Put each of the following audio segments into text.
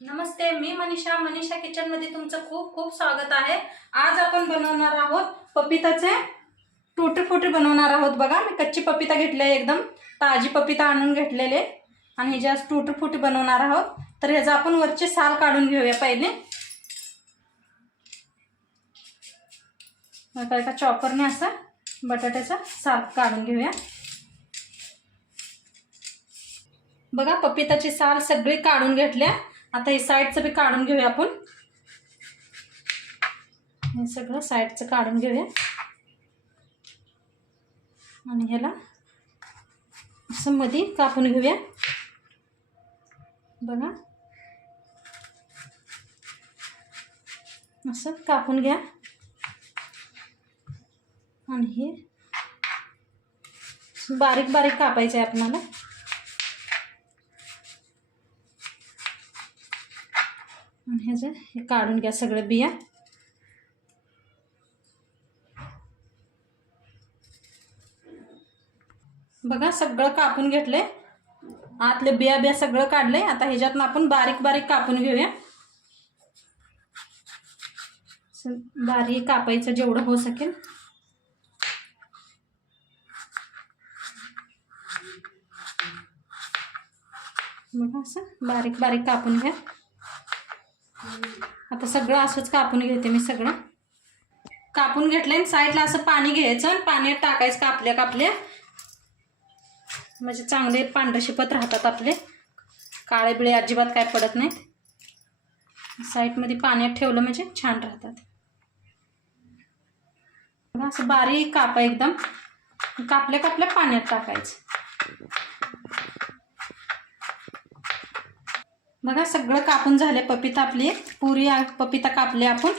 नमस्ते, मी Manisha kitchen मध्ये तुमचं खूप खूप स्वागत आहे। आज आपण बनवणार आहोत पपिताचे टुटी फुटी बनवणार आहोत। बघा, मी कच्ची पपिता घेतले, एकदम ताजी पपिता आणून घेतलेले आणि हे जास्त टुटी फुटी बनवणार आहोत। तर ह्याचा आपण वरचे साल काढून घेऊया पहिले। आता एका चॉपरने असं बटाट्याचा साल काढून घेऊया। बघा, पपिताची साल सगळी काढून घेतल्या। आता हे साइडचं भी काढून घेऊया आपण। हे सगळं साइडचं काढून घेऊया आणि ह्याला असं मध्ये कापून घेऊया। बघा, असं कापून घ्या आणि हे बारीक बारीक कापायचं आहे आपल्याला। आणि ह्याचं हे काढून घ्या सगळे बिया। बघा, सगळं कापून घेतले, आतले बिया सगळं काढले। आता ह्याच्यातून आपण बारीक बारीक कापून घेऊया। बारीक कापायचं जेवढं हो सकेल। बघा, असं बारीक बारीक कापून घ्या। आता सगळं असंच कापून घेते मी। सगळं कापून घेतलंय। साईडला असं पाणी घ्यायचं, पाण्यात टाकायचं कापल्या कापल्या, म्हणजे चांगले पांढरे शिपत राहतात आपले, काळे बिळे अजिबात काय पडत नाहीत। साईडमध्ये पाण्यात ठेवलं म्हणजे छान राहतात। असं बारीक कापा, एकदम कापल्या कापल्या पाण्यात टाकायचं। बघा, सगळं कापून झाले। पपिता आपली पुरी पपिता कापले आपण।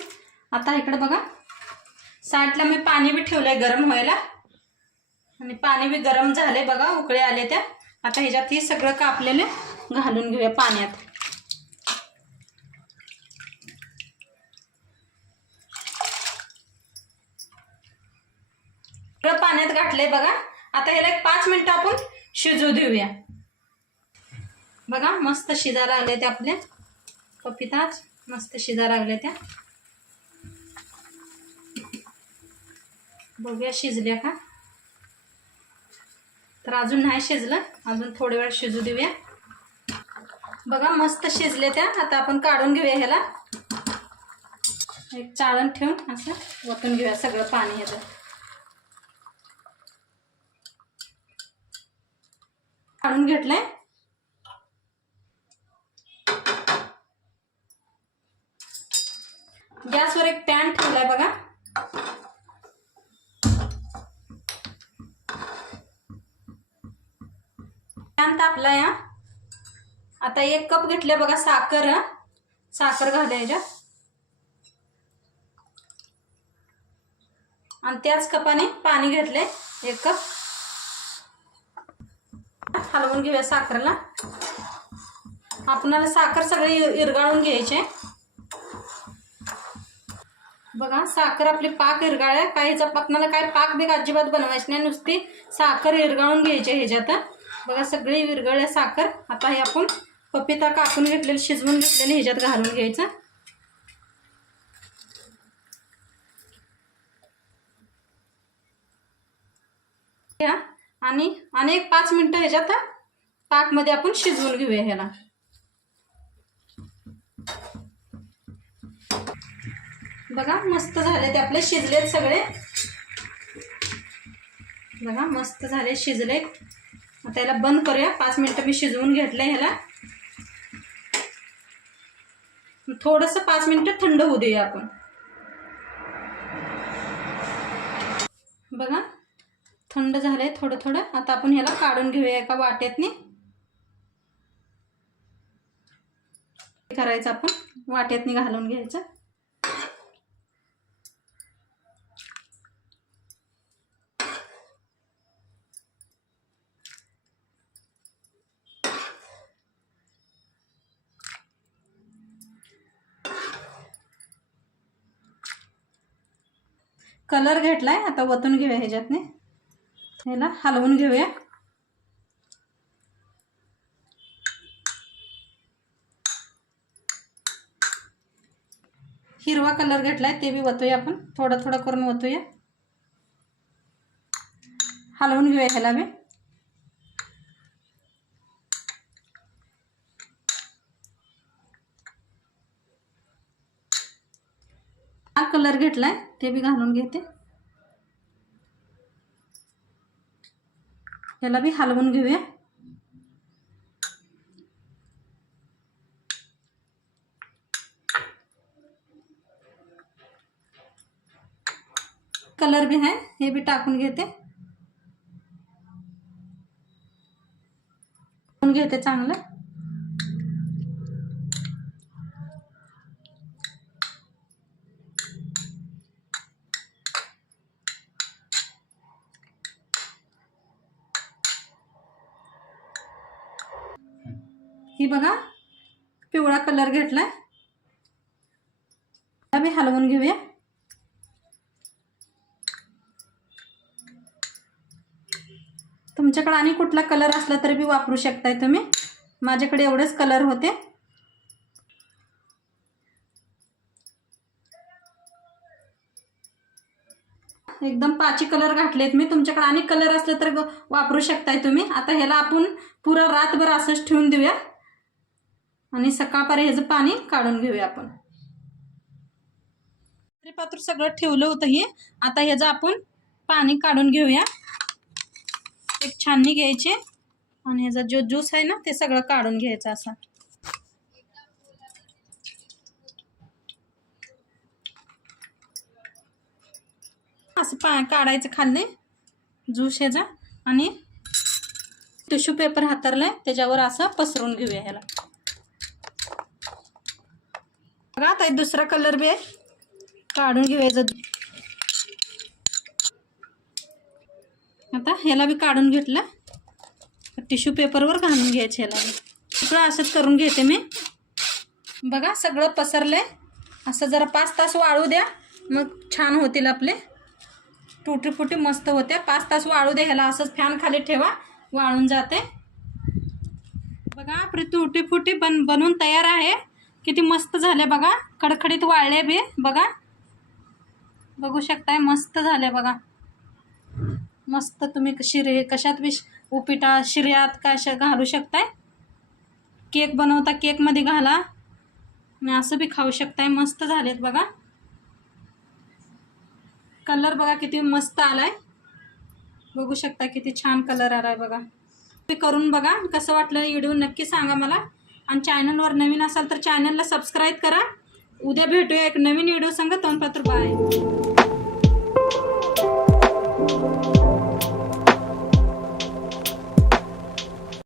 आता इकडे बघा, साईडला मी पाणी भी ठेवलंय गरम व्हायला आणि पाणी भी गरम झाले। बघा, उकळे आले त्या। आता ह्याच्यात हे सगळं कापलेले घालून घेऊया पाण्यात। पाण्यात घातले बघा। आता ह्याला एक 5 मिनिटं आपण शिजू देऊया। बघा, मस्त शिजायला लागले ते आपले पपिता, मस्त शिजायला लागले त्या। बघूया शिजल्या का। तर अजून नाही शिजलं, अजून थोडे वेळ शिजू देऊया। बघा, मस्त शिजले त्या। आता आपण काढून घेऊया ह्याला। एक चाळण ठेवून असं वतून घेऊया सगळं पाणी ह्याचं। काढून घेतलंय। गॅसवर एक पॅन ठेवलाय बघा। पॅन तापला या। आता 1 कप घेतले बघा साखर। साखर घालायच्या आणि त्याच कपाने पाणी घेतले 1 कप। हलवून घेऊया साखरला। आपल्याला साखर सगळी इरगाळून घ्यायचे। बघा, साखर आपली पाक इरगाळ्या। काहीच आपल्याला काय पाक बिक अजिबात बनवायची नाही, नुसती साखर इरगाळून घ्यायची ह्याच्यात। बघा, सगळी विरघळल्या साखर। आता हे आपण पपिता कापून घेतलेले, शिजवून घेतलेले ह्याच्यात घालून घ्यायचं। आणि एक 5 मिनिटं ह्याच्यात पाकमध्ये आपण शिजवून घेऊया ह्याला। बघा, मस्त झाले ते आपले, शिजलेत सगळे। बघा, मस्त झाले, शिजले। आता याला बंद करूया। 5 मिनिटं मी शिजवून घेतले ह्याला। थोडंसं 5 मिनिटं थंड होऊ देऊया आपण। बघा, थंड झाले थोडं थोडं। आता आपण ह्याला काढून घेऊया एका वाट्यातनी। करायचं आपण वाट्यातनी घालून घ्यायचं। कलर घेतलाय, आता वतून घेऊया ह्याच्यातने। ह्याला हलवून घेऊया। हिरवा कलर घेतलाय ते बी वतूया आपण, थोडं थोडं करून वतूया. हलवून घेऊया ह्याला बी. हा कलर घेतलाय ते बी घालून घेते. ह्याला बी हलवून घेऊया. कलर भी है हे भी टाकून घेते. घेते चांगलं. ही बघा पिवळा कलर घेतलाय, आम्ही हलवून घेऊया. तुमच्याकडे आणि कुठला कलर असला तरी बी वापरू शकताय तुम्ही. माझ्याकडे एवढेच कलर होते. एकदम पाची कलर घातलेत मी. तुमच्याकडे आणि कलर असले तर वापरू शकताय तुम्ही. आता ह्याला आपण पुरा रातभर असंच ठेवून देऊया आणि सकाळपर्यंत ह्याचं पाणी काढून घेऊया आपण. पात्र सगळं ठेवलं होतं हे. आता ह्याचं आपण पाणी काढून घेऊया. एक छाननी घ्यायची आणि ह्याचा जो ज्यूस आहे ना ते सगळं काढून घ्यायचं. असं असं काढायचं खाल्ले ज्यूस ह्याचा आणि टिश्यू पेपर हातरलाय त्याच्यावर असं पसरून घेऊया ह्याला. बघा आता दुसरा कलर बी काढून घेऊया. आता ह्याला बी काढून घेतलं. टिश्यू पेपरवर घालून घ्यायचं ह्याला. सगळं असंच करून घेते मी. बघा सगळं पसरलंय. असं जरा 5 तास वाळू द्या मग छान होतील आपले टुटी फुटी मस्त होते. 5 तास वाळू द्या ह्याला. असंच फॅन खाली ठेवा वाळून जाते. बघा आपली टुटी फुटी बनवून तयार आहे. किती मस्त झाले बघा. कडकडीत वाळले बी बघा. बघू शकताय मस्त झाले बघा. मस्त तुम्ही कशात बी उपीटा शिर्यात कशा घालू शकताय. केक बनवता केकमध्ये घाला आणि असं बी खाऊ शकताय. मस्त झालेत बघा. कलर बघा किती मस्त आलाय. बघू शकता किती छान कलर आलाय बघा. तुम्ही करून बघा. कसं वाटलं व्हिडिओ नक्की सांगा मला. आणि चॅनलवर नवीन असाल तर चॅनलला सबस्क्राईब करा. उद्या भेटूया एक नवीन व्हिडिओ संग. तोंडपत्र बाय.